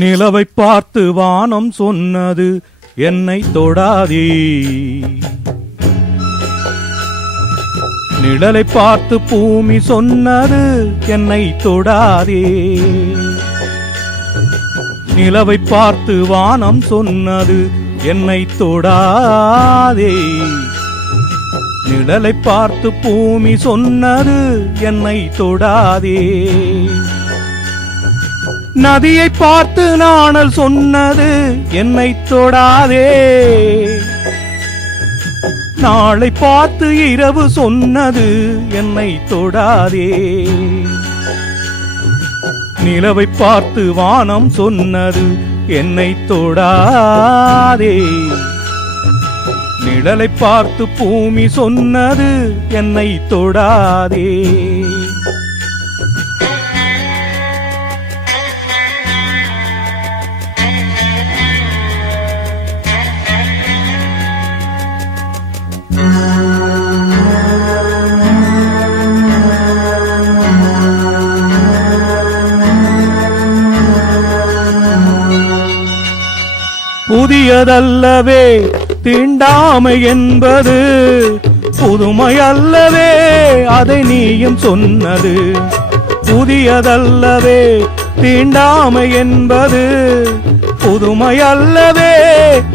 நிலவை பார்த்து வானம் சொன்னது என்னை தொடாதே, நிழலை பார்த்து பூமி சொன்னது என்னை தொடாதே. நிலவை பார்த்து வானம் சொன்னது என்னை தொடாதே, நிழலை பார்த்து பூமி சொன்னது என்னை தொடாதே. நதியை பார்த்து நாணல் சொன்னது என்னை தொடாதே, நாளை பார்த்து இரவு சொன்னது என்னை தொடாதே. நிலவை பார்த்து வானம் சொன்னது என்னை தொடாதே, நிழலை பார்த்து பூமி சொன்னது என்னை தொடாதே. புதியதல்லவே தீண்டாமை என்பது, புதுமை அல்லவே அதை நீயும் சொன்னது. புதியதல்லவே தீண்டாமை என்பது, புதுமை அல்லவே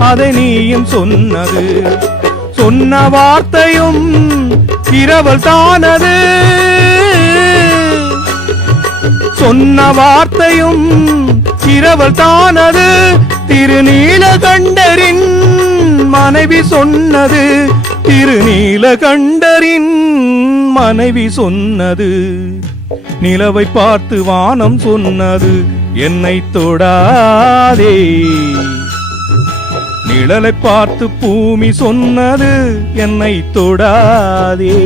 அதை நீயும் சொன்னது. சொன்ன வார்த்தையும் இரவல் தானது, சொன்ன வார்த்தையும் இரவல் தானது. திருநீலகண்டரின் மனைவி சொன்னது, திருநீலகண்டரின் மனைவி சொன்னது. நிலவை பார்த்து வானம் சொன்னது என்னை தொடாதே, நிழலை பார்த்து பூமி சொன்னது என்னை தொடாதே.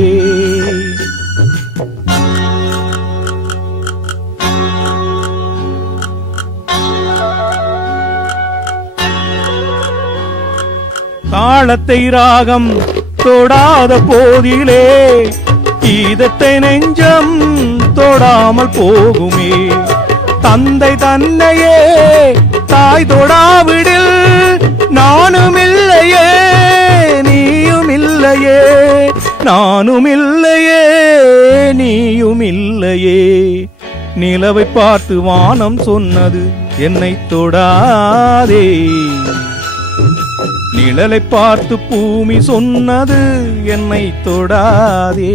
தாளத்தை ராகம் தொடாத போதிலே கீதத்தை நெஞ்சம் தொடாமல் போகுமே. தந்தை தன்னையே தாய் தொடாவிடில் நானும் இல்லையே நீயும் இல்லையே, நானும் இல்லையே நீயும் இல்லையே. நிலவை பார்த்து வானம் சொன்னது என்னை தொடாதே, நிழலை பார்த்து பூமி சொன்னது என்னை தொடாதே.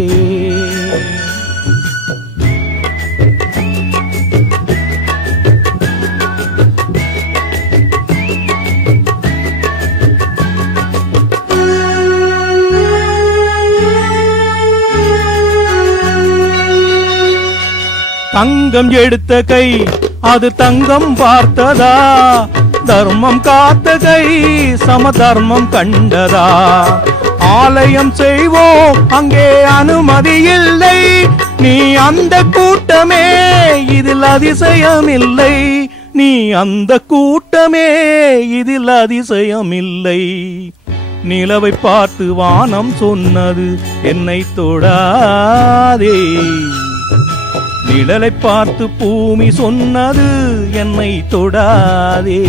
தங்கம் எடுத்த கை அது தங்கம் பார்த்ததா, தர்மம் காத்த கை சமதர்மம் கண்டதா. ஆலயம் செய்வோம் அங்கே அனுமதி இல்லை, நீ அந்த கூட்டமே இதில் அதிசயமில்லை, நீ அந்த கூட்டமே இதில் அதிசயமில்லை. நிலவை பார்த்து வானம் சொன்னது என்னை தொடாதே, நிழலை பார்த்து பூமி சொன்னது என்னை தொடாதே.